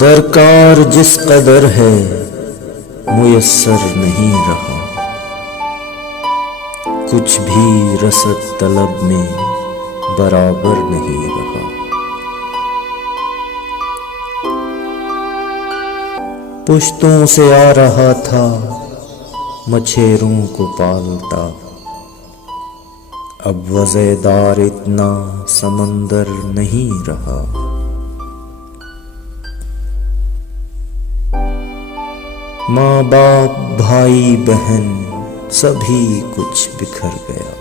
درکار جس قدر ہے میسر نہیں رہا، کچھ بھی رسد طلب میں برابر نہیں رہا۔ پشتوں سے آ رہا تھا مچھیروں کو پالتا، اب وضع دار اتنا سمندر نہیں رہا۔ ماں باپ بھائی بہن سبھی کچھ بکھر گیا،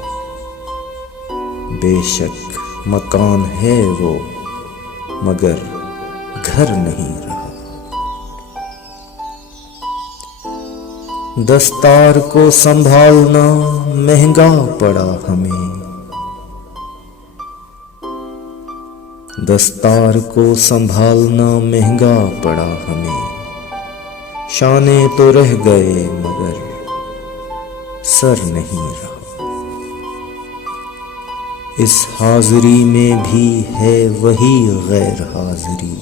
بے شک مکان ہے وہ مگر گھر نہیں رہا۔ دستار کو سنبھالنا مہنگا پڑا ہمیں، دستار کو سنبھالنا مہنگا پڑا ہمیں۔ شانے تو رہ گئے مگر سر نہیں رہا۔ اس حاضری میں بھی ہے وہی غیر حاضری،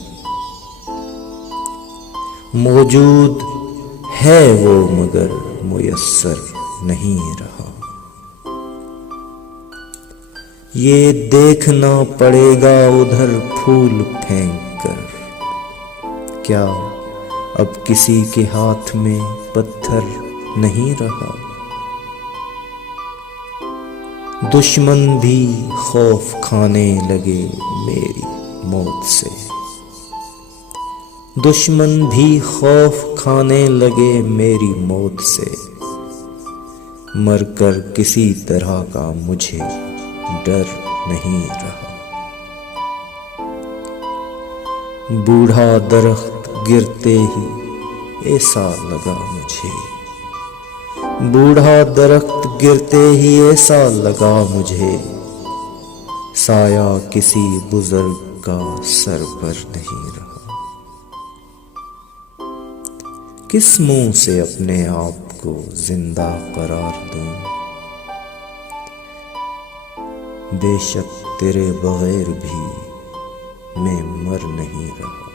موجود ہے وہ مگر میسر نہیں رہا۔ یہ دیکھنا پڑے گا ادھر پھول پھینک کر، کیا اب کسی کے ہاتھ میں پتھر نہیں رہا۔ دشمن بھی خوف کھانے لگے میری موت سے، دشمن بھی خوف کھانے لگے میری موت سے۔ مر کر کسی طرح کا مجھے ڈر نہیں رہا۔ بوڑھا درخت گرتے ہی ایسا لگا مجھے، بوڑھا درخت گرتے ہی ایسا لگا مجھے، سایہ کسی بزرگ کا سر پر نہیں رہا۔ کس منہ سے اپنے آپ کو زندہ قرار دوں، بے شک تیرے بغیر بھی میں مر نہیں رہا۔